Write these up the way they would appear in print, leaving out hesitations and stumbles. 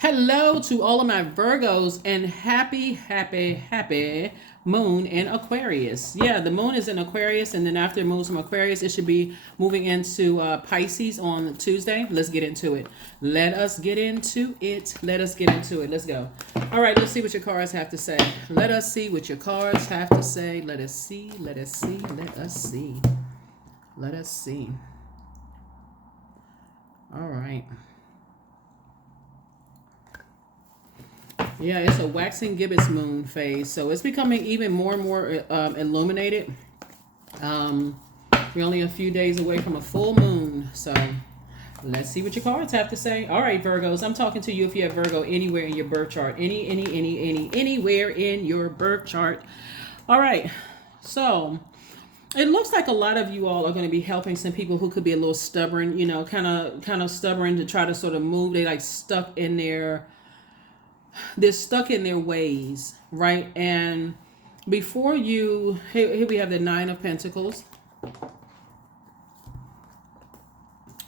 Hello to all of my Virgos and happy moon in Aquarius. Yeah, the moon is in Aquarius, and then after it moves from Aquarius, it should be moving into Pisces on Tuesday. Let's get into it. Let us get into it. Let us get into it. Let's go. All right, let's see what your cards have to say. Let us see what your cards have to say. Let us see. Let us see. Let us see. Let us see. All right. Yeah, it's a waxing gibbous moon phase, so it's becoming even more and more illuminated. We're only a few days away from a full moon, so let's see what your cards have to say. All right, Virgos, I'm talking to you if you have Virgo anywhere in your birth chart, anywhere in your birth chart. All right, so it looks like a lot of you all are going to be helping some people who could be a little stubborn, kind of stubborn to try to sort of move. They like they're stuck in their ways, right? And before you, here we have the Nine of Pentacles.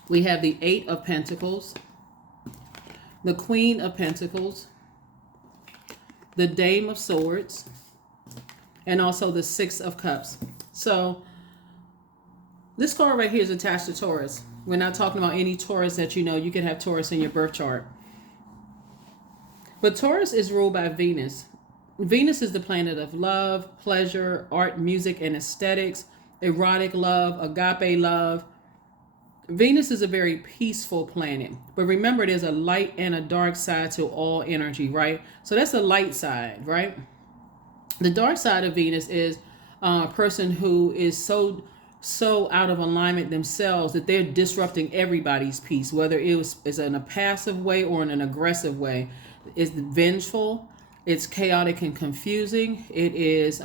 We have the Eight of Pentacles, the Queen of Pentacles, the Dame of Swords, and also the Six of Cups. So this card right here is attached to Taurus. We're not talking about any Taurus that you know. You can have Taurus in your birth chart. But Taurus is ruled by Venus. Venus is the planet of love, pleasure, art, music, and aesthetics, erotic love, agape love. Venus is a very peaceful planet. But remember, there's a light and a dark side to all energy, right? So that's the light side, right? The dark side of Venus is a person who is so out of alignment themselves that they're disrupting everybody's peace, whether it's in a passive way or in an aggressive way. It's vengeful, it's chaotic and confusing. It is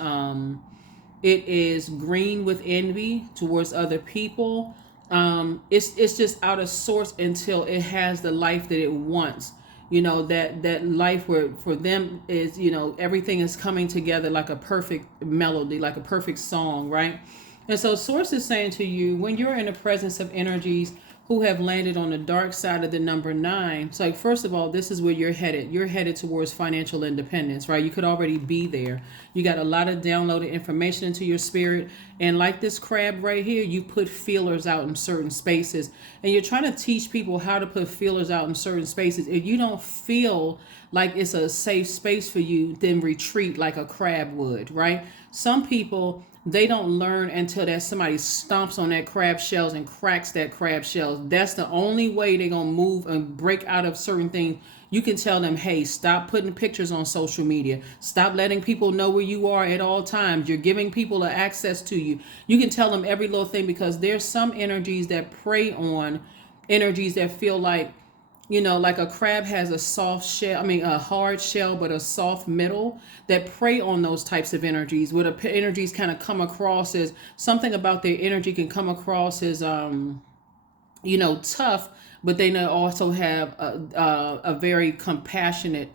green with envy towards other people. It's just out of sorts until it has the life that it wants. That life where for them is, everything is coming together like a perfect melody, like a perfect song, right? And so Source is saying to you, when you're in the presence of energies who have landed on the dark side of the number 9. So like, first of all, this is where you're headed. You're headed towards financial independence, right? You could already be there. You got a lot of downloaded information into your spirit. And like this crab right here, you put feelers out in certain spaces. And you're trying to teach people how to put feelers out in certain spaces. If you don't feel like it's a safe space for you, then retreat like a crab would, right? Some people, they don't learn until that somebody stomps on that crab shells and cracks that crab shells. That's the only way they're going to move and break out of certain things. You can tell them, hey, stop putting pictures on social media. Stop letting people know where you are at all times. You're giving people access to you. You can tell them every little thing, because there's some energies that prey on energies that feel like, like a crab has a a hard shell, but a soft middle, that prey on those types of energies, where the energies kind of come across as something about their energy can come across as, tough, but they also have a very compassionate,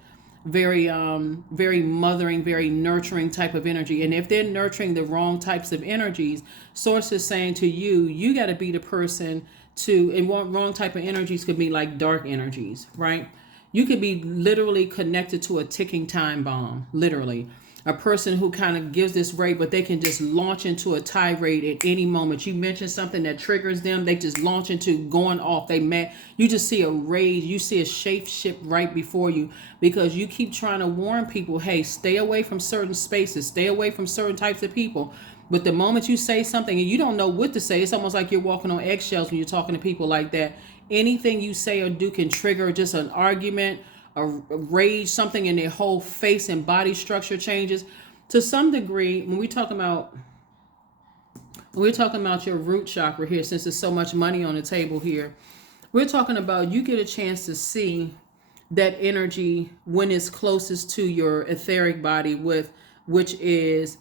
very mothering, very nurturing type of energy. And if they're nurturing the wrong types of energies, Source is saying to you, you got to be the person and wrong type of energies could be like dark energies, right? You could be literally connected to a ticking time bomb, literally. A person who kind of gives this rate, but they can just launch into a tirade at any moment. You mention something that triggers them, they just launch into going off. They mad. You just see a rage. You see a shape shift right before you, because you keep trying to warn people, hey, stay away from certain spaces, stay away from certain types of people. But the moment you say something and you don't know what to say, it's almost like you're walking on eggshells when you're talking to people like that. Anything you say or do can trigger just an argument, a rage, something in their whole face and body structure changes. To some degree, when we're talking about your root chakra here, since there's so much money on the table here, we're talking about you get a chance to see that energy when it's closest to your etheric body, which is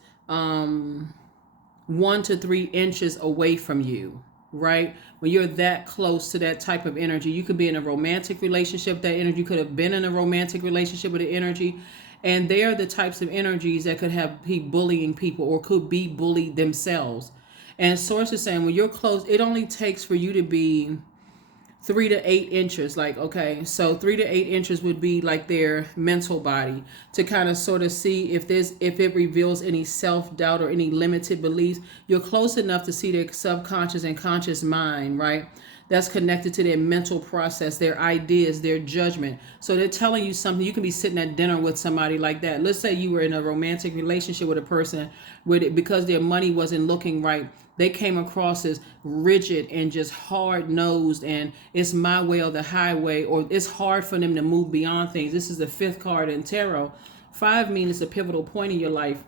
1 to 3 inches away from you, right? When you're that close to that type of energy, you could be in a romantic relationship. That energy could have been in a romantic relationship with the energy. And they are the types of energies that could be bullying people or could be bullied themselves. And Source is saying when you're close, it only takes for you to be 3 to 8 inches. Like, okay, so 3 to 8 inches would be like their mental body, to kind of sort of see if it reveals any self-doubt or any limited beliefs. You're close enough to see their subconscious and conscious mind, right? That's connected to their mental process, their ideas, their judgment. So they're telling you something. You can be sitting at dinner with somebody like that. Let's say you were in a romantic relationship with a person with it, because their money wasn't looking right. They came across as rigid and just hard nosed, and it's my way or the highway, or it's hard for them to move beyond things. This is the fifth card in tarot. 5 means it's a pivotal point in your life.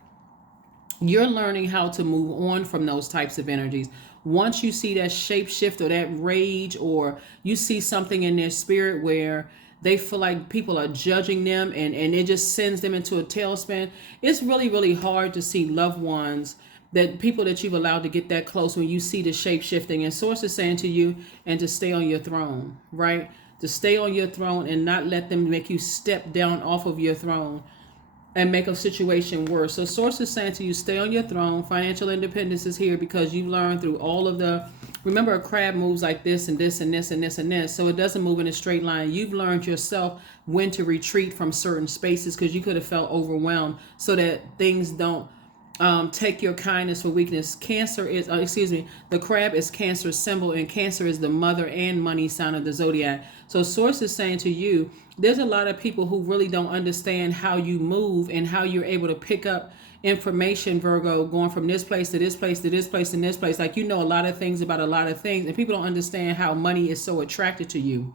You're learning how to move on from those types of energies. Once you see that shapeshift or that rage, or you see something in their spirit where they feel like people are judging them, and it just sends them into a tailspin, it's really, really hard to see loved ones, that people that you've allowed to get that close, when you see the shape shifting. And Source is saying to you, and to stay on your throne, right? To stay on your throne and not let them make you step down off of your throne and make a situation worse. So Source is saying to you, stay on your throne. Financial independence is here because you've learned through all of the, remember, a crab moves like this and this and this and this and this. So it doesn't move in a straight line. You've learned yourself when to retreat from certain spaces, because you could have felt overwhelmed, so that things don't take your kindness for weakness. Cancer is, the crab is Cancer's symbol, and Cancer is the mother and money sign of the Zodiac. So Source is saying to you, there's a lot of people who really don't understand how you move and how you're able to pick up information, Virgo, going from this place to this place to this place and this place. Like, you know a lot of things about a lot of things, and people don't understand how money is so attracted to you.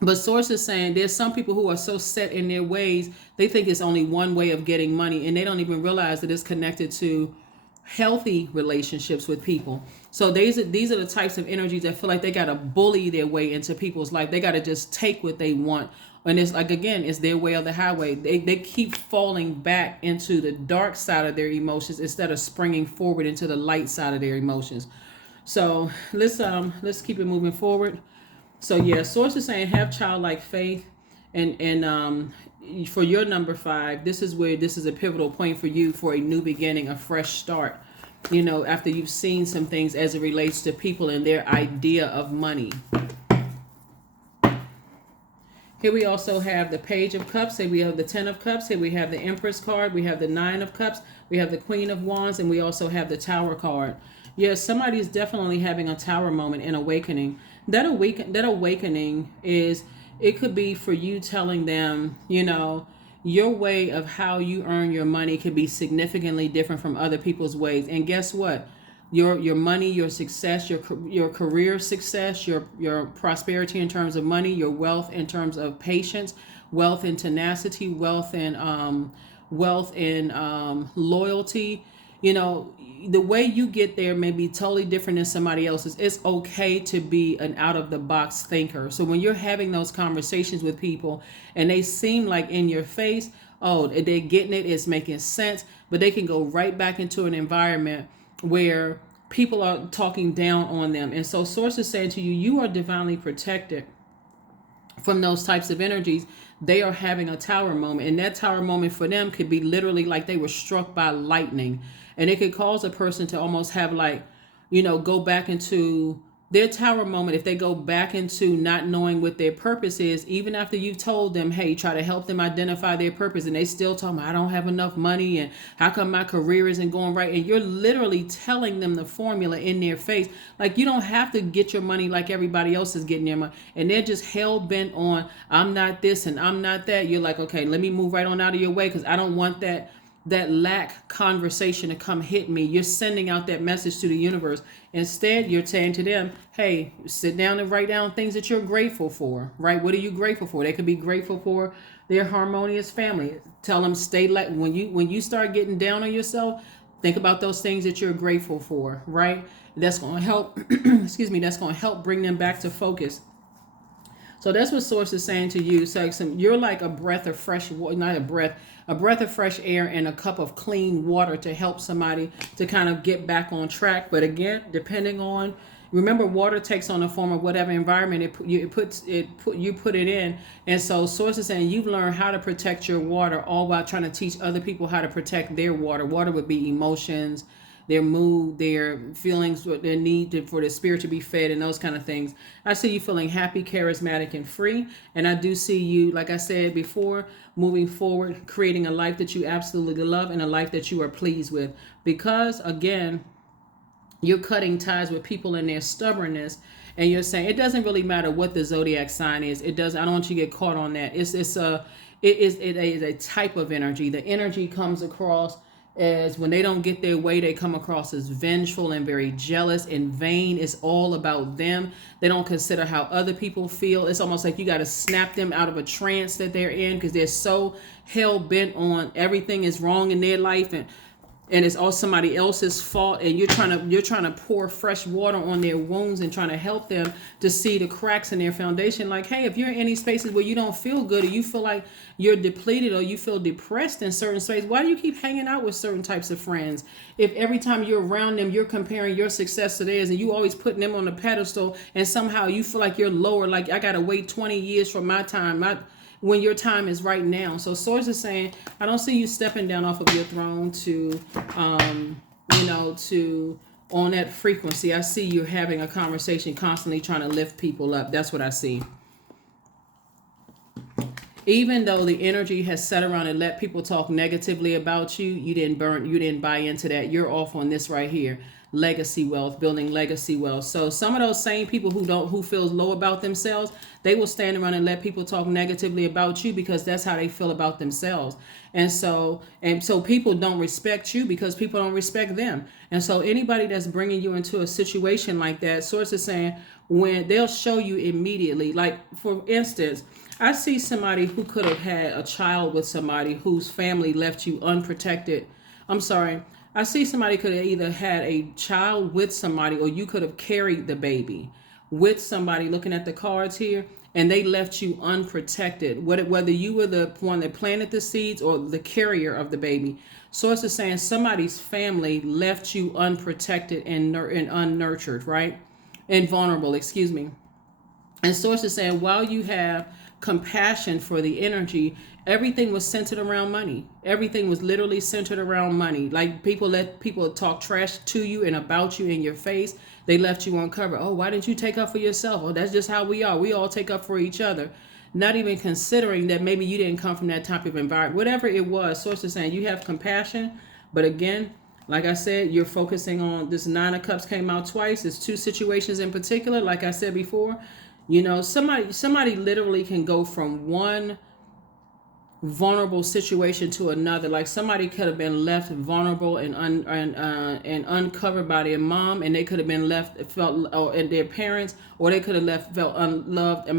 But Source is saying there's some people who are so set in their ways, they think it's only one way of getting money, and they don't even realize that it's connected to healthy relationships with people. So these are the types of energies that feel like they got to bully their way into people's life. They got to just take what they want. And it's like, again, it's their way or the highway. They keep falling back into the dark side of their emotions instead of springing forward into the light side of their emotions. So let's keep it moving forward. So yeah, Source is saying have childlike faith, and for your number 5, this is a pivotal point for you, for a new beginning, a fresh start. You know, after you've seen some things as it relates to people and their idea of money. Here we also have the Page of Cups. Here we have the 10 of Cups. Here we have the Empress card. We have the 9 of Cups. We have the Queen of Wands, and we also have the Tower card. Yes, somebody is definitely having a Tower moment and awakening. That awakening is, it could be for you telling them, you know, your way of how you earn your money could be significantly different from other people's ways. And guess what? Your money, your success, your career success, your prosperity in terms of money, your wealth in terms of patience, wealth and tenacity, wealth and loyalty. You know, the way you get there may be totally different than somebody else's. It's okay to be an out-of-the-box thinker. So when you're having those conversations with people and they seem like in your face, oh, they're getting it, it's making sense, but they can go right back into an environment where people are talking down on them. And so Source is saying to you, you are divinely protected from those types of energies. They are having a Tower moment, and that Tower moment for them could be literally like they were struck by lightning. And it could cause a person to almost have, like, you know, go back into their Tower moment. If they go back into not knowing what their purpose is, even after you've told them, hey, try to help them identify their purpose, and they still talking about, I don't have enough money, and how come my career isn't going right? And you're literally telling them the formula in their face. Like, you don't have to get your money like everybody else is getting their money. And they're just hell bent on, I'm not this and I'm not that. You're like, okay, let me move right on out of your way, because I don't want that lack conversation to come hit me. You're sending out that message to the universe. Instead, you're saying to them, hey, sit down and write down things that you're grateful for, right? What are you grateful for? They could be grateful for their harmonious family. Tell them, stay like, when you start getting down on yourself, think about those things that you're grateful for, right? That's going to help, excuse me, that's going to help bring them back to focus. So that's what Source is saying to you. So you're like a breath of fresh water, not a breath of fresh air and a cup of clean water to help somebody to kind of get back on track. But again, depending on, remember, water takes on the form of whatever environment you put it in. And so Source is saying you've learned how to protect your water, all while trying to teach other people how to protect their water. Water would be emotions, their mood, their feelings, their need for the spirit to be fed, and those kind of things. I see you feeling happy, charismatic, and free. And I do see you, like I said before, moving forward, creating a life that you absolutely love and a life that you are pleased with. Because, again, you're cutting ties with people in their stubbornness, and you're saying it doesn't really matter what the zodiac sign is. It does. I don't want you to get caught on that. It is a type of energy. The energy comes across as, when they don't get their way, they come across as vengeful and very jealous and vain. It's all about them. They don't consider how other people feel. It's almost like you got to snap them out of a trance that they're in, because they're so hell bent on everything is wrong in their life, and it's all somebody else's fault, and you're trying to pour fresh water on their wounds and trying to help them to see the cracks in their foundation. Like, hey, if you're in any spaces where you don't feel good, or you feel like you're depleted, or you feel depressed in certain spaces, why do you keep hanging out with certain types of friends? If every time you're around them, you're comparing your success to theirs, and you always putting them on a pedestal, and somehow you feel like you're lower, like I gotta wait 20 years for my time, when your time is right now. So Source is saying, I don't see you stepping down off of your throne to on that frequency. I see you having a conversation, constantly trying to lift people up. That's what I see. Even though the energy has sat around and let people talk negatively about you, you didn't buy into that. You're off on this right here. Legacy wealth, building legacy wealth. So some of those same people who feels low about themselves, they will stand around and let people talk negatively about you, because that's how they feel about themselves. And so people don't respect you because people don't respect them. And so anybody that's bringing you into a situation like that, Source is saying, when they'll show you immediately, like for instance, I see somebody who could have had a child with somebody whose family left you unprotected. I'm sorry. I see somebody could have either had a child with somebody, or you could have carried the baby with somebody, looking at the cards here, and they left you unprotected. Whether you were the one that planted the seeds or the carrier of the baby. Source is saying somebody's family left you unprotected and unnurtured, right? And vulnerable, excuse me. And Source is saying, while you have compassion for the energy, everything was centered around money. Everything was literally centered around money. Like, people let people talk trash to you and about you in your face. They left you uncovered. Oh, why didn't you take up for yourself? Oh, that's just how we are. We all take up for each other. Not even considering that maybe you didn't come from that type of environment. Whatever it was, Source is saying you have compassion. But again, like I said, you're focusing on this. Nine of Cups came out twice. It's two situations in particular. Like I said before, somebody literally can go from one vulnerable situation to another. Like, somebody could have been left vulnerable and uncovered by their mom, and they could have been and their parents, or they could have felt unloved.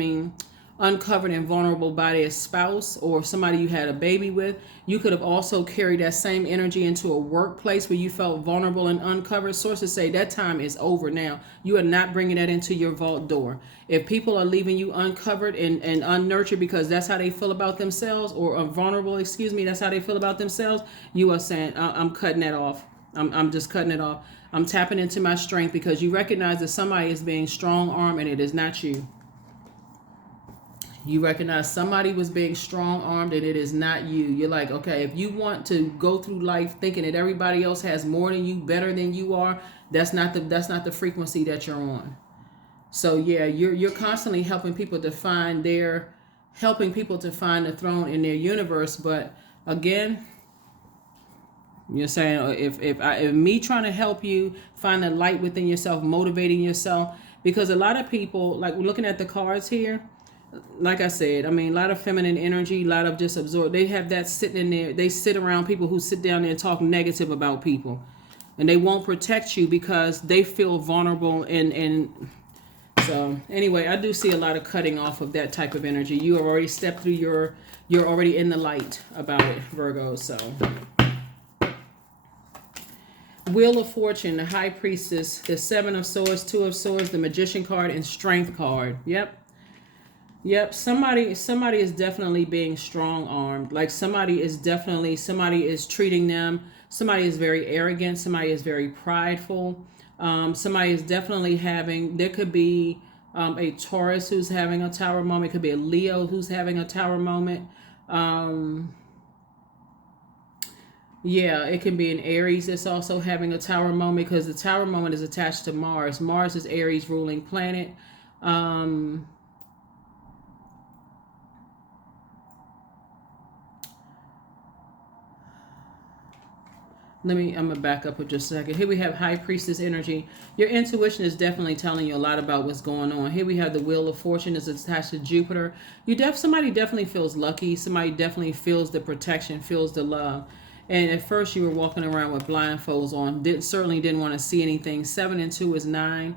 Uncovered and vulnerable by their spouse or somebody you had a baby with. You could have also carried that same energy into a workplace where you felt vulnerable and uncovered. Sources say that time is over now. You are not bringing that into your vault door. If people are leaving you uncovered and unnurtured because that's how they feel about themselves, or vulnerable, that's how they feel about themselves, you are saying, I'm cutting that off. I'm just cutting it off. I'm tapping into my strength, because you recognize that somebody is being strong-armed and it is not you. You recognize somebody was being strong-armed and it is not you. You're like, okay, if you want to go through life thinking that everybody else has more than you, better than you are, that's not the frequency that you're on. So yeah, you're constantly helping people to find the throne in their universe. But again, you're saying, if me trying to help you find the light within yourself, motivating yourself, because a lot of people, like, looking at the cards here, like I said, a lot of feminine energy, a lot of just absorb. They have that sitting in there. They sit around people who sit down there and talk negative about people, and they won't protect you because they feel vulnerable. And so anyway, I do see a lot of cutting off of that type of energy. You have already stepped through you're already in the light about it, Virgo. So Wheel of Fortune, the High Priestess, the Seven of Swords, Two of Swords, the Magician card, and Strength card. Yep, somebody is definitely being strong-armed. Like, somebody is treating them. Somebody is very arrogant. Somebody is very prideful. Somebody is definitely there could be a Taurus who's having a tower moment. It could be a Leo who's having a tower moment. Yeah, it can be in Aries. It's also having a tower moment because the tower moment is attached to Mars. Mars is Aries ruling planet. Um, I'm gonna back up for just a second. Here we have High Priestess energy. Your intuition is definitely telling you a lot about what's going on. Here we have the Wheel of Fortune is attached to Jupiter. Somebody definitely feels lucky. Somebody definitely feels the protection, feels the love. And at first you were walking around with blindfolds on. Certainly didn't want to see anything. 7 and 2 is 9.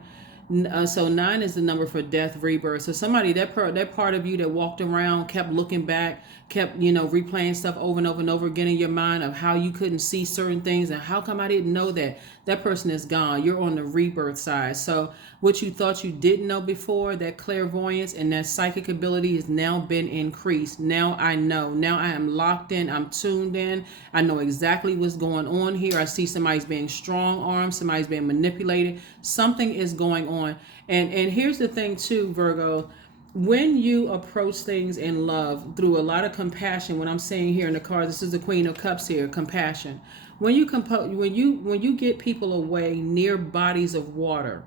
So 9 is the number for death, rebirth. So somebody that part of you that walked around, kept looking back, kept replaying stuff over and over and over again in your mind of how you couldn't see certain things and how come I didn't know that. That person is gone. You're on the rebirth side. So what you thought you didn't know before, that clairvoyance and that psychic ability has now been increased. Now I know. Now I am locked in. I'm tuned in. I know exactly what's going on here. I see somebody's being strong armed. Somebody's being manipulated. Something is going on. And here's the thing too, Virgo. When you approach things in love through a lot of compassion, what I'm saying here in the card, this is the Queen of Cups here, compassion. When you get people away near bodies of water,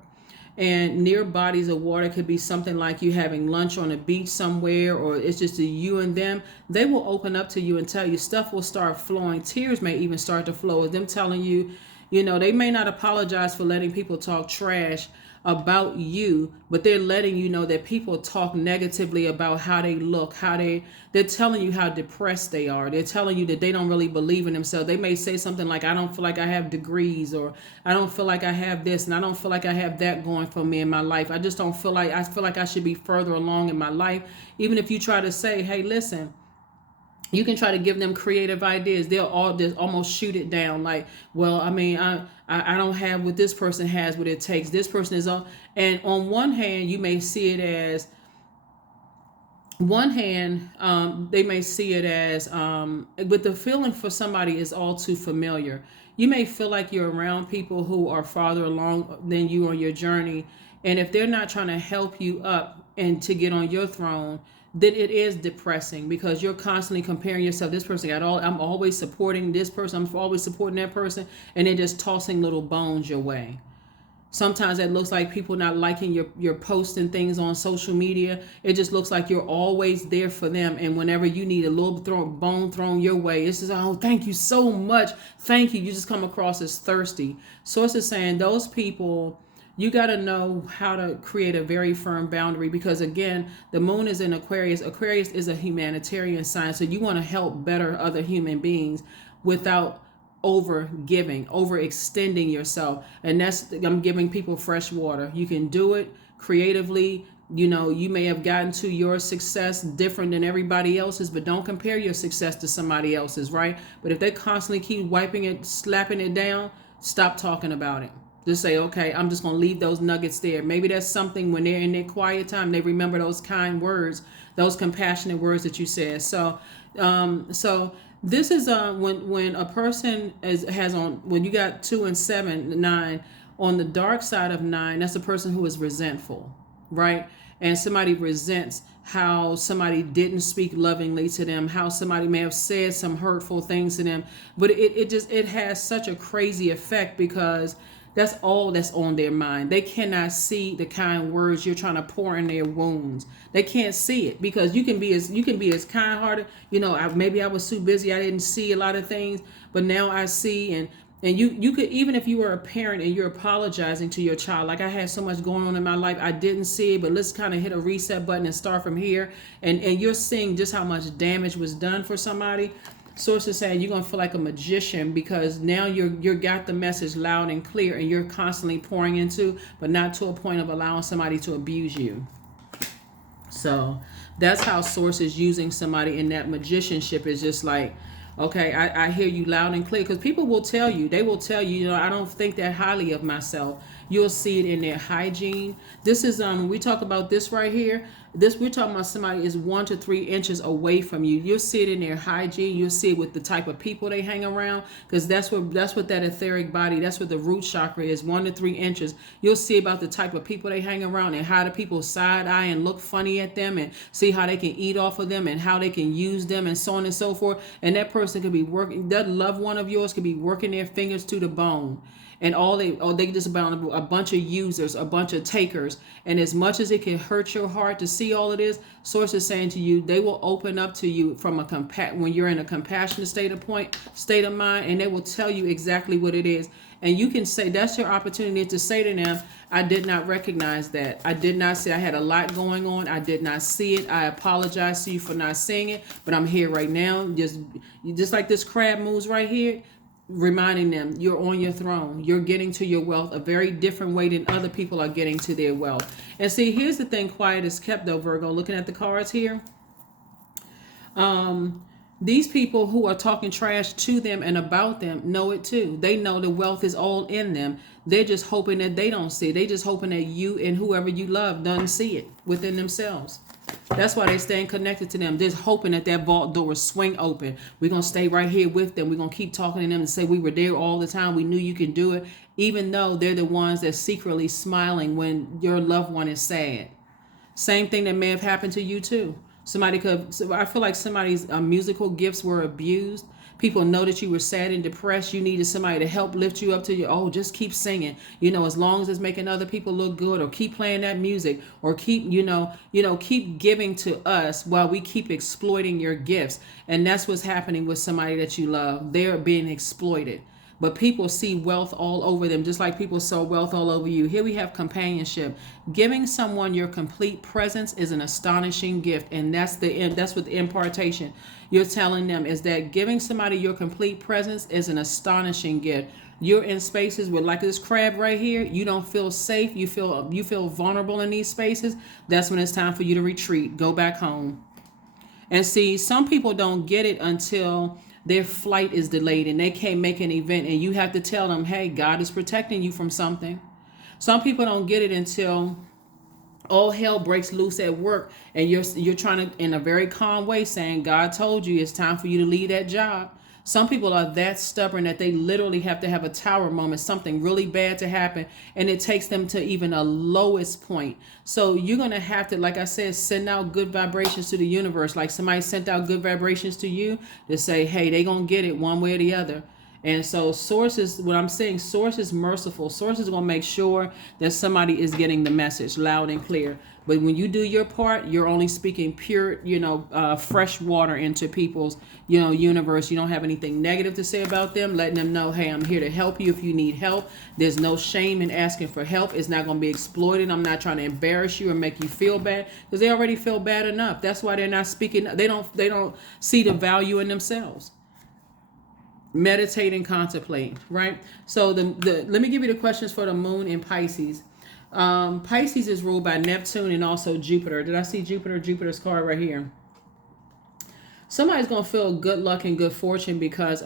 and near bodies of water could be something like you having lunch on a beach somewhere, or it's just a you and them. They will open up to you and tell you stuff will start flowing. Tears may even start to flow with them telling you, they may not apologize for letting people talk trash about you, but they're letting you know that people talk negatively about how they look, they're telling you how depressed they are. They're telling you that they don't really believe in themselves. They may say something like, I don't feel like I have degrees, or I don't feel like I have this, and I don't feel like I have that going for me in my life. I just don't feel like I should be further along in my life. Even if you try to say, hey, listen, you can try to give them creative ideas. They'll all just almost shoot it down. Like, well, I mean, I don't have what this person has, what it takes. This person is on. And on one hand, you may see it as, they may see it as, but the feeling for somebody is all too familiar. You may feel like you're around people who are farther along than you on your journey. And if they're not trying to help you up and to get on your throne, then it is depressing because you're constantly comparing yourself. This person got all, I'm always supporting this person. I'm always supporting that person. And then just tossing little bones your way. Sometimes it looks like people not liking your posts and things on social media. It just looks like you're always there for them. And whenever you need a little bone thrown your way, it's just, oh, thank you so much. Thank you. You just come across as thirsty. So it's just saying those people, you got to know how to create a very firm boundary because, again, the moon is in Aquarius. Aquarius is a humanitarian sign. So you want to help better other human beings without over giving, overextending yourself. And I'm giving people fresh water. You can do it creatively. You may have gotten to your success different than everybody else's, but don't compare your success to somebody else's, right? But if they constantly keep wiping it, slapping it down, stop talking about it. Just say, okay, I'm just going to leave those nuggets there. Maybe that's something when they're in their quiet time, they remember those kind words, those compassionate words that you said. So this is when a person has on, when you got 2 and 7, 9, on the dark side of 9, that's a person who is resentful, right? And somebody resents how somebody didn't speak lovingly to them, how somebody may have said some hurtful things to them. But it has such a crazy effect because that's all that's on their mind. They cannot see the kind words you're trying to pour in their wounds. They can't see it because you can be as kind-hearted. Maybe I was too busy. I didn't see a lot of things, but now I see. And you could, even if you were a parent and you're apologizing to your child, like I had so much going on in my life, I didn't see it, but let's kind of hit a reset button and start from here. And you're seeing just how much damage was done for somebody. Sources saying you're going to feel like a magician because now you're got the message loud and clear and you're constantly pouring into, but not to a point of allowing somebody to abuse you. So that's how Source is using somebody in that magicianship is just like, okay, I hear you loud and clear because people will tell you, I don't think that highly of myself. You'll see it in their hygiene. This is, when we talk about this right here, This, we're talking about somebody is 1 to 3 inches away from you. You'll see it in their hygiene. You'll see it with the type of people they hang around, because that's what that etheric body, that's what the root chakra is, 1 to 3 inches. You'll see about the type of people they hang around, and how the people side eye and look funny at them, and see how they can eat off of them and how they can use them, and so on and so forth. And that person could be working, that loved one of yours could be working their fingers to the bone, and they just about a bunch of users, a bunch of takers. And as much as it can hurt your heart to see all of this, source is saying to you, they will open up to you from when you're in a compassionate state of mind, and they will tell you exactly what it is. And you can say, that's your opportunity to say to them, I did not recognize that. I did not see, I had a lot going on. I did not see it. I apologize to you for not seeing it, but I'm here right now. Just like this crab moves right here, reminding them you're on your throne. You're getting to your wealth a very different way than other people are getting to their wealth. And see, here's the thing, quiet is kept though, Virgo. Looking at the cards here. These people who are talking trash to them and about them know it too. They know the wealth is all in them. They're just hoping that they don't see it. They're just hoping that you and whoever you love doesn't see it within themselves. That's why they're staying connected to them. They're hoping that vault door will swing open. We're going to stay right here with them. We're going to keep talking to them and say we were there all the time. We knew you can do it. Even though they're the ones that's secretly smiling when your loved one is sad. Same thing that may have happened to you too. I feel like somebody's musical gifts were abused. People know that you were sad and depressed. You needed somebody to help lift you up to just keep singing. As long as it's making other people look good, or keep playing that music, or keep giving to us while we keep exploiting your gifts. And that's what's happening with somebody that you love. They're being exploited. But people see wealth all over them, just like people saw wealth all over you. Here we have companionship. Giving someone your complete presence is an astonishing gift, and that's what the impartation you're telling them is, that giving somebody your complete presence is an astonishing gift. You're in spaces with, like this crab right here, you don't feel safe. You feel vulnerable in these spaces. That's when it's time for you to retreat. Go back home. And see, some people don't get it until their flight is delayed and they can't make an event, and you have to tell them, hey, God is protecting you from something. Some people don't get it until all hell breaks loose at work, and you're trying to, in a very calm way, saying, God told you it's time for you to leave that job. Some people are that stubborn that they literally have to have a tower moment, something really bad to happen, and it takes them to even a lowest point. So you're going to have to, like I said, send out good vibrations to the universe. Like somebody sent out good vibrations to you to say, hey, they going to get it one way or the other. And so Source is merciful. Source is going to make sure that somebody is getting the message loud and clear. But when you do your part, you're only speaking pure, fresh water into people's, universe. You don't have anything negative to say about them, letting them know, hey, I'm here to help you if you need help. There's no shame in asking for help. It's not going to be exploited. I'm not trying to embarrass you or make you feel bad, because they already feel bad enough. That's why they're not speaking. They don't see the value in themselves. Meditate and contemplate, right? So let me give you the questions for the moon in Pisces. Pisces is ruled by Neptune and also Jupiter. Did I see Jupiter? Jupiter's card right here. Somebody's going to feel good luck and good fortune because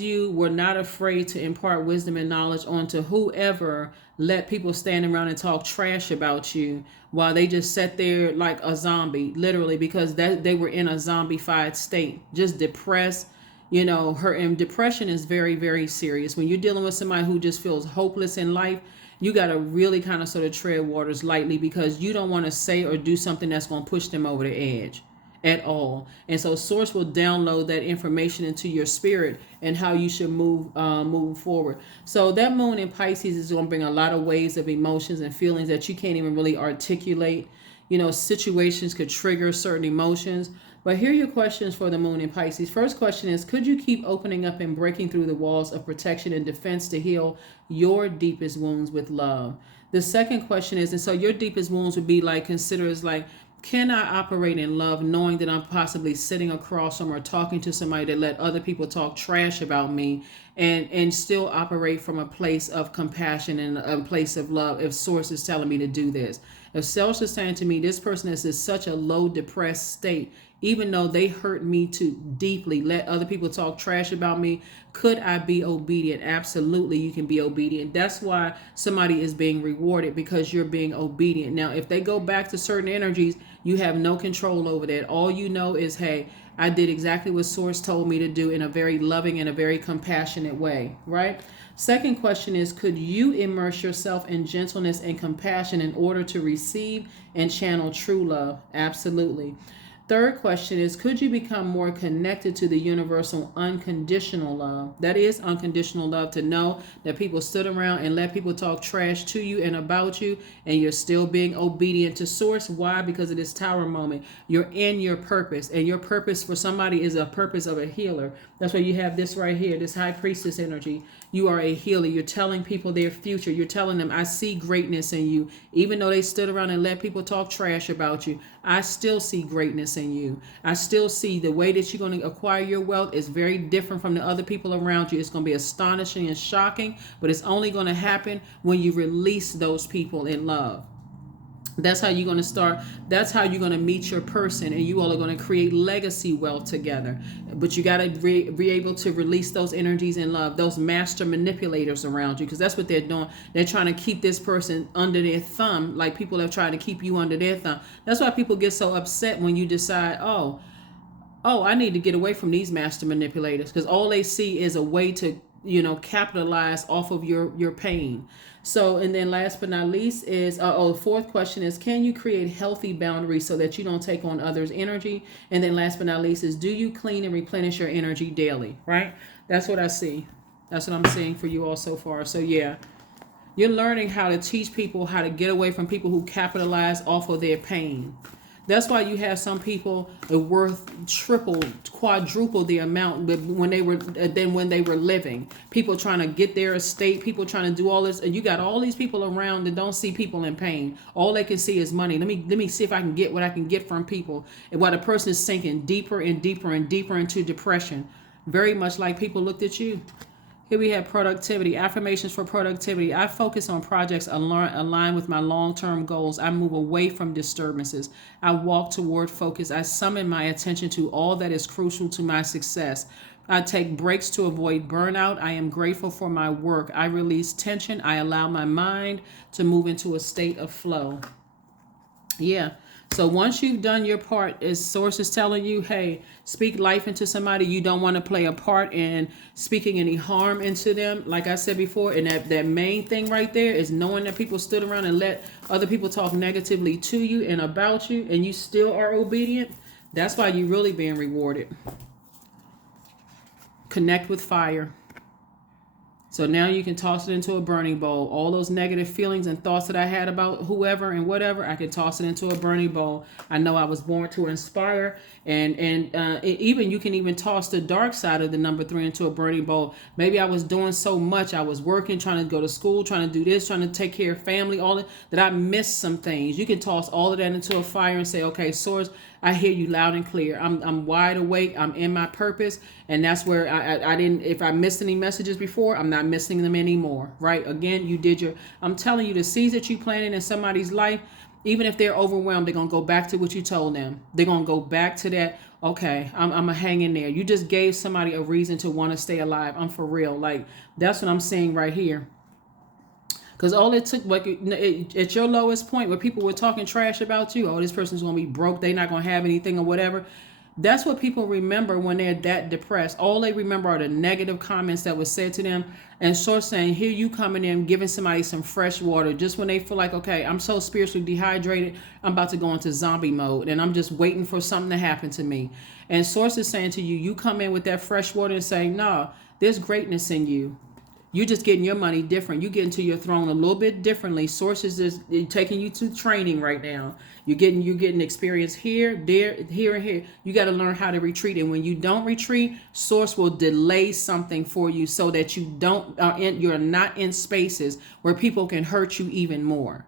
you were not afraid to impart wisdom and knowledge onto whoever let people stand around and talk trash about you while they just sat there like a zombie, literally, because they were in a zombified state, just depressed. Depression is very, very serious. When you're dealing with somebody who just feels hopeless in life, you got to really kind of sort of tread waters lightly, because you don't want to say or do something that's going to push them over the edge at all. And so Source will download that information into your spirit and how you should move forward. So that moon in Pisces is going to bring a lot of waves of emotions and feelings that you can't even really articulate. Situations could trigger certain emotions. But here are your questions for the moon in Pisces. First question is, could you keep opening up and breaking through the walls of protection and defense to heal your deepest wounds with love? The second question is, and so your deepest wounds would be can I operate in love knowing that I'm possibly sitting across from or talking to somebody that let other people talk trash about me, and still operate from a place of compassion and a place of love if Source is telling me to do this? If Source is saying to me, this person is in such a low, depressed state, even though they hurt me too deeply, let other people talk trash about me, could I be obedient? Absolutely, you can be obedient. That's why somebody is being rewarded, because you're being obedient. Now, if they go back to certain energies, you have no control over that. All you know is, hey, I did exactly what Source told me to do in a very loving and a very compassionate way, right? Second question is, could you immerse yourself in gentleness and compassion in order to receive and channel true love? Absolutely. Third question is, could you become more connected to the universal unconditional love? That is unconditional love, to know that people stood around and let people talk trash to you and about you, and you're still being obedient to Source. Why? Because of this Tower moment. You're in your purpose, and your purpose for somebody is a purpose of a healer. That's why you have this right here, this High Priestess energy. You are a healer. You're telling people their future. You're telling them, I see greatness in you. Even though they stood around and let people talk trash about you, I still see greatness in you. I still see the way that you're going to acquire your wealth is very different from the other people around you. It's going to be astonishing and shocking, but it's only going to happen when you release those people in love. That's how you're going to start. That's how you're going to meet your person, and you all are going to create legacy wealth together. But you got to be able to release those energies in love, those master manipulators around you, because that's what they're doing. They're trying to keep this person under their thumb, like people have tried to keep you under their thumb. That's why people get so upset when you decide, oh, I need to get away from these master manipulators, because all they see is a way to, capitalize off of your pain. So, and then last but not least is, the fourth question is, can you create healthy boundaries so that you don't take on others' energy? And then last but not least is, do you clean and replenish your energy daily, right? That's what I see. That's what I'm seeing for you all so far. So yeah, you're learning how to teach people how to get away from people who capitalize off of their pain. That's why you have some people worth triple, quadruple the amount when they were living. People trying to get their estate, people trying to do all this, and you got all these people around that don't see people in pain. All they can see is money. Let me see if I can get what I can get from people. And while the person is sinking deeper and deeper and deeper into depression, very much like people looked at you. Here we have productivity, affirmations for productivity. I focus on projects aligned with my long-term goals. I move away from disturbances. I walk toward focus. I summon my attention to all that is crucial to my success. I take breaks to avoid burnout. I am grateful for my work. I release tension. I allow my mind to move into a state of flow. Yeah. So once you've done your part, as Source is telling you, hey, speak life into somebody. You don't want to play a part in speaking any harm into them. Like I said before, and that main thing right there is knowing that people stood around and let other people talk negatively to you and about you, and you still are obedient. That's why you're really being rewarded. Connect with fire. So now you can toss it into a burning bowl. All those negative feelings and thoughts that I had about whoever and whatever, I can toss it into a burning bowl. I know I was born to inspire, and even you can even toss the dark side of the number 3 into a burning bowl. Maybe I was doing so much. I was working, trying to go to school, trying to do this, trying to take care of family, all that I missed some things. You can toss all of that into a fire and say, okay, Source, I hear you loud and clear. I'm wide awake. I'm in my purpose. And that's where I didn't, if I missed any messages before, I'm not missing them anymore, right? Again, you did I'm telling you, the seeds that you planted in somebody's life, even if they're overwhelmed, they're going to go back to what you told them. They're going to go back to that. Okay, I'm going to hang in there. You just gave somebody a reason to want to stay alive. I'm for real. Like, that's what I'm saying right here. Because all it took, like, at your lowest point where people were talking trash about you, oh, this person's going to be broke, they're not going to have anything or whatever. That's what people remember when they're that depressed. All they remember are the negative comments that were said to them. And Source saying, here you coming in, giving somebody some fresh water just when they feel like, okay, I'm so spiritually dehydrated, I'm about to go into zombie mode and I'm just waiting for something to happen to me. And Source is saying to you, you come in with that fresh water and saying, no, there's greatness in you. You're just getting your money different. You get into your throne a little bit differently. Source is just taking you to training right now. You're getting experience here, there, here, and here. You got to learn how to retreat. And when you don't retreat, Source will delay something for you so that you you're not in spaces where people can hurt you even more.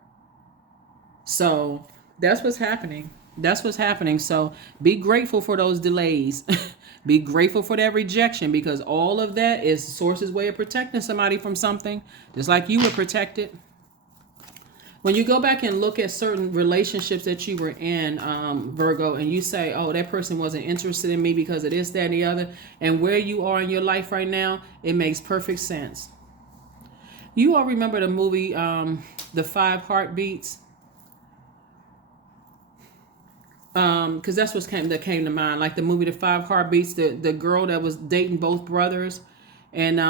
So that's what's happening. That's what's happening. So be grateful for those delays. Be grateful for that rejection, because all of that is Source's way of protecting somebody from something, just like you were protected. when you go back and look at certain relationships that you were in, Virgo, and you say, oh, that person wasn't interested in me because of this, that, and the other, and where you are in your life right now, it makes perfect sense. You all remember the movie, The Five Heartbeats? Because that's that came to mind, like the movie The Five Heartbeats, the girl that was dating both brothers, and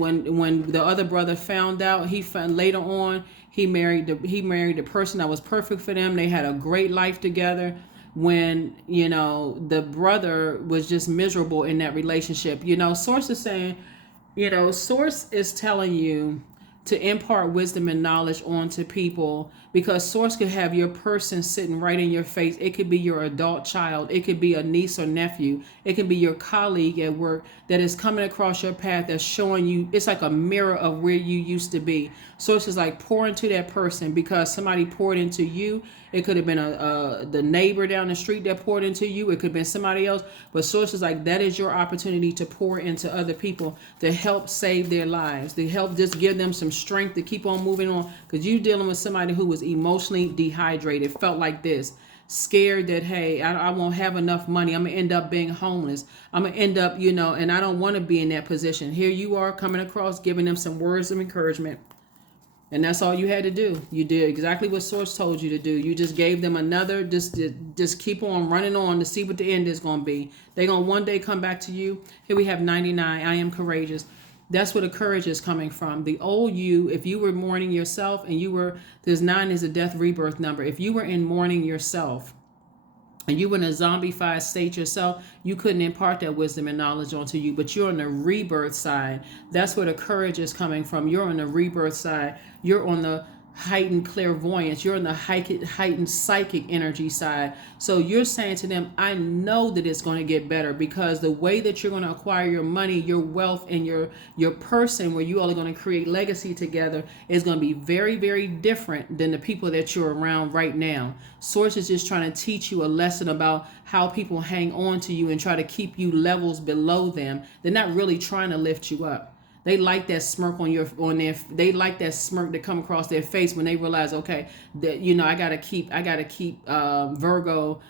when the other brother found out, he found later on he married the person that was perfect for them. They had a great life together. When the brother was just miserable in that relationship. Source is saying, Source is telling you to impart wisdom and knowledge onto people, because Source could have your person sitting right in your face. It could be your adult child. It could be a niece or nephew. It can be your colleague at work that is coming across your path that's showing you. It's like a mirror of where you used to be. Source is like pour into that person because somebody poured into you. It could have been the neighbor down the street that poured into you. It could have been somebody else. But Source is like, that is your opportunity to pour into other people to help save their lives, to help just give them some strength to keep on moving on. Because you're dealing with somebody who was emotionally dehydrated, felt like this, scared that, hey, I won't have enough money. I'm going to end up being homeless. I'm going to end up, and I don't want to be in that position. Here you are coming across, giving them some words of encouragement. And that's all you had to do. You did exactly what Source told you to do. You just gave them another, just keep on running on to see what the end is going to be. They're going to one day come back to you. Here we have 99. I am courageous. That's where the courage is coming from. The old you, if you were mourning yourself and there's 9 is a death rebirth number. If you were in mourning yourself, and you were in a zombified state yourself, you couldn't impart that wisdom and knowledge onto you. But you're on the rebirth side. That's where the courage is coming from. You're on the rebirth side. You're on the heightened clairvoyance. You're on the heightened psychic energy side. So you're saying to them, I know that it's going to get better, because the way that you're going to acquire your money, your wealth, and your person, where you all are going to create legacy together, is going to be very, very different than the people that you're around right now. Source is just trying to teach you a lesson about how people hang on to you and try to keep you levels below them. They're not really trying to lift you up. They like that smirk they like that smirk that come across their face when they realize, okay, that I gotta keep Virgo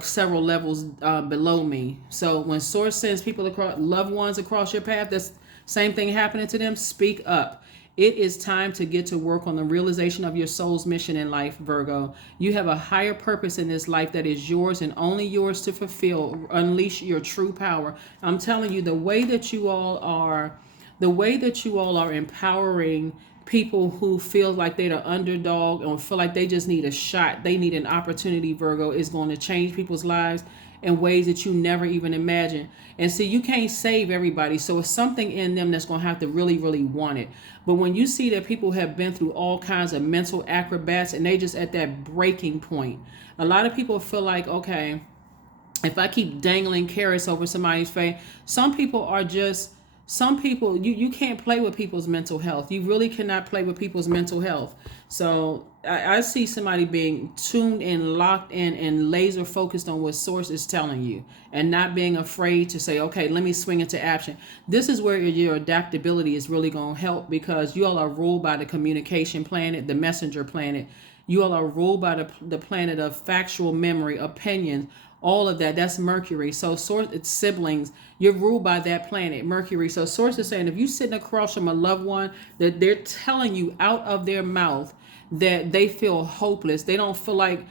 several levels below me. So when Source sends people across, loved ones across your path, that's same thing happening to them, speak up. It is time to get to work on the realization of your soul's mission in life, Virgo. You have a higher purpose in this life that is yours and only yours to fulfill. Unleash your true power. I'm telling you, the way that you all are empowering people who feel like they're the underdog or feel like they just need a shot, they need an opportunity, Virgo, is going to change people's lives in ways that you never even imagined. And see, you can't save everybody, so it's something in them that's going to have to really, really want it. But when you see that people have been through all kinds of mental acrobats and they just at that breaking point, a lot of people feel like, okay, if I keep dangling carrots over somebody's face, some people, you can't play with people's mental health. You really cannot play with people's mental health. So I see somebody being tuned in, locked in, and laser focused on what Source is telling you, and not being afraid to say, okay, let me swing into action. This is where your adaptability is really going to help, because you all are ruled by the communication planet, the messenger planet. You all are ruled by the planet of factual memory, opinions, all of that. That's Mercury. So Source, it's siblings. You're ruled by that planet, Mercury. So Source is saying, if you're sitting across from a loved one that they're telling you out of their mouth that they feel hopeless, they don't feel like,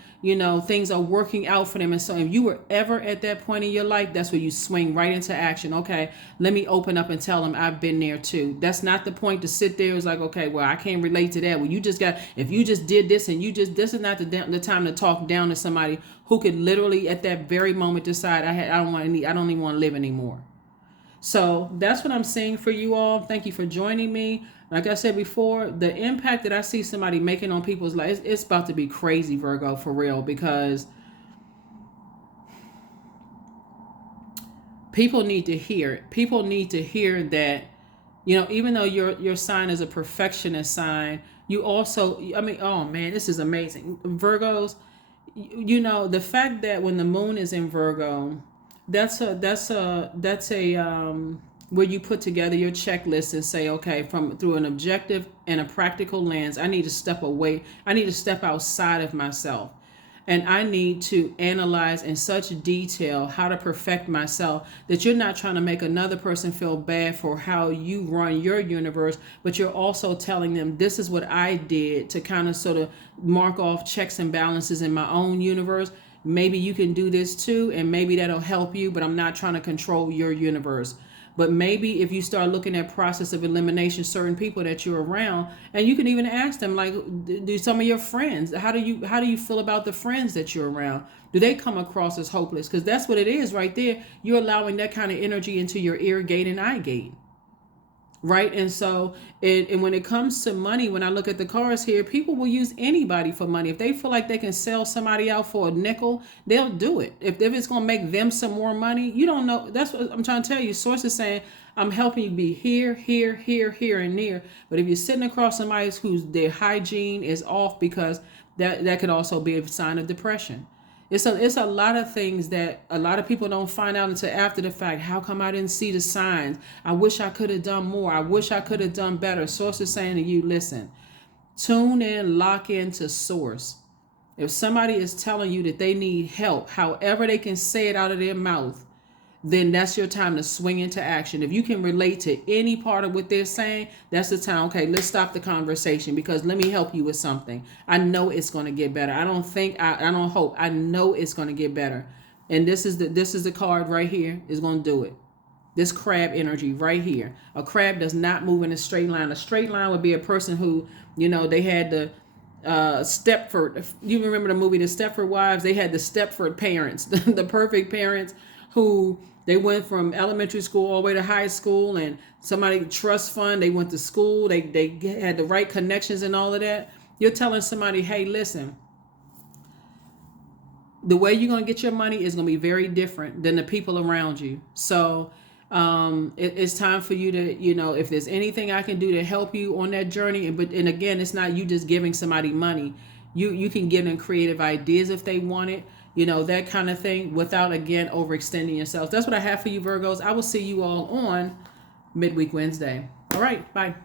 things are working out for them. And so if you were ever at that point in your life, that's where you swing right into action. Okay, let me open up and tell them I've been there too. That's not the point to sit there. It's like, okay, well, I can't relate to that. Well, if you just did this and this is not the time to talk down to somebody who could literally at that very moment decide I don't even want to live anymore. So that's what I'm saying for you all. Thank you for joining me. Like I said before, the impact that I see somebody making on people's lives, it's about to be crazy, Virgo, for real, because people need to hear it. People need to hear that, even though your sign is a perfectionist sign, you also, oh man, this is amazing. Virgos, the fact that when the moon is in Virgo, that's a where you put together your checklist and say, okay, from through an objective and a practical lens, I need to step away. I need to step outside of myself. And I need to analyze in such detail how to perfect myself that you're not trying to make another person feel bad for how you run your universe, but you're also telling them this is what I did to kind of sort of mark off checks and balances in my own universe. Maybe you can do this too, and maybe that'll help you, but I'm not trying to control your universe. But maybe if you start looking at process of elimination, certain people that you're around, and you can even ask them, like, do some of your friends, how do you feel about the friends that you're around? Do they come across as hopeless? Because that's what it is right there. You're allowing that kind of energy into your ear gate and eye gate. Right. And so, and when it comes to money, when I look at the cards here, people will use anybody for money. If they feel like they can sell somebody out for a nickel, they'll do it. If it's going to make them some more money, you don't know. That's what I'm trying to tell you. Source is saying, I'm helping you be here, here, here, here, and there. But if you're sitting across somebody whose their hygiene is off, because that could also be a sign of depression. It's a lot of things that a lot of people don't find out until after the fact. How come I didn't see the signs? I wish I could have done more. I wish I could have done better. Source is saying to you, listen, tune in, lock into source. If somebody is telling you that they need help, however they can say it out of their mouth, then that's your time to swing into action. If you can relate to any part of what they're saying, that's the time. Okay, let's stop the conversation, because let me help you with something. I know it's going to get better. I don't hope. I know it's going to get better. And this is the card right here is going to do it. This crab energy right here. A crab does not move in a straight line. A straight line would be a person who, they had the Stepford. You remember the movie The Stepford Wives? They had the Stepford parents, the perfect parents who they went from elementary school all the way to high school, and somebody trust fund. They went to school. They had the right connections and all of that. You're telling somebody, hey, listen, the way you're going to get your money is going to be very different than the people around you. So it's time for you to, if there's anything I can do to help you on that journey. And again, it's not you just giving somebody money. You can give them creative ideas if they want it. That kind of thing, without, again, overextending yourself. That's what I have for you, Virgos. I will see you all on Midweek Wednesday. All right. Bye.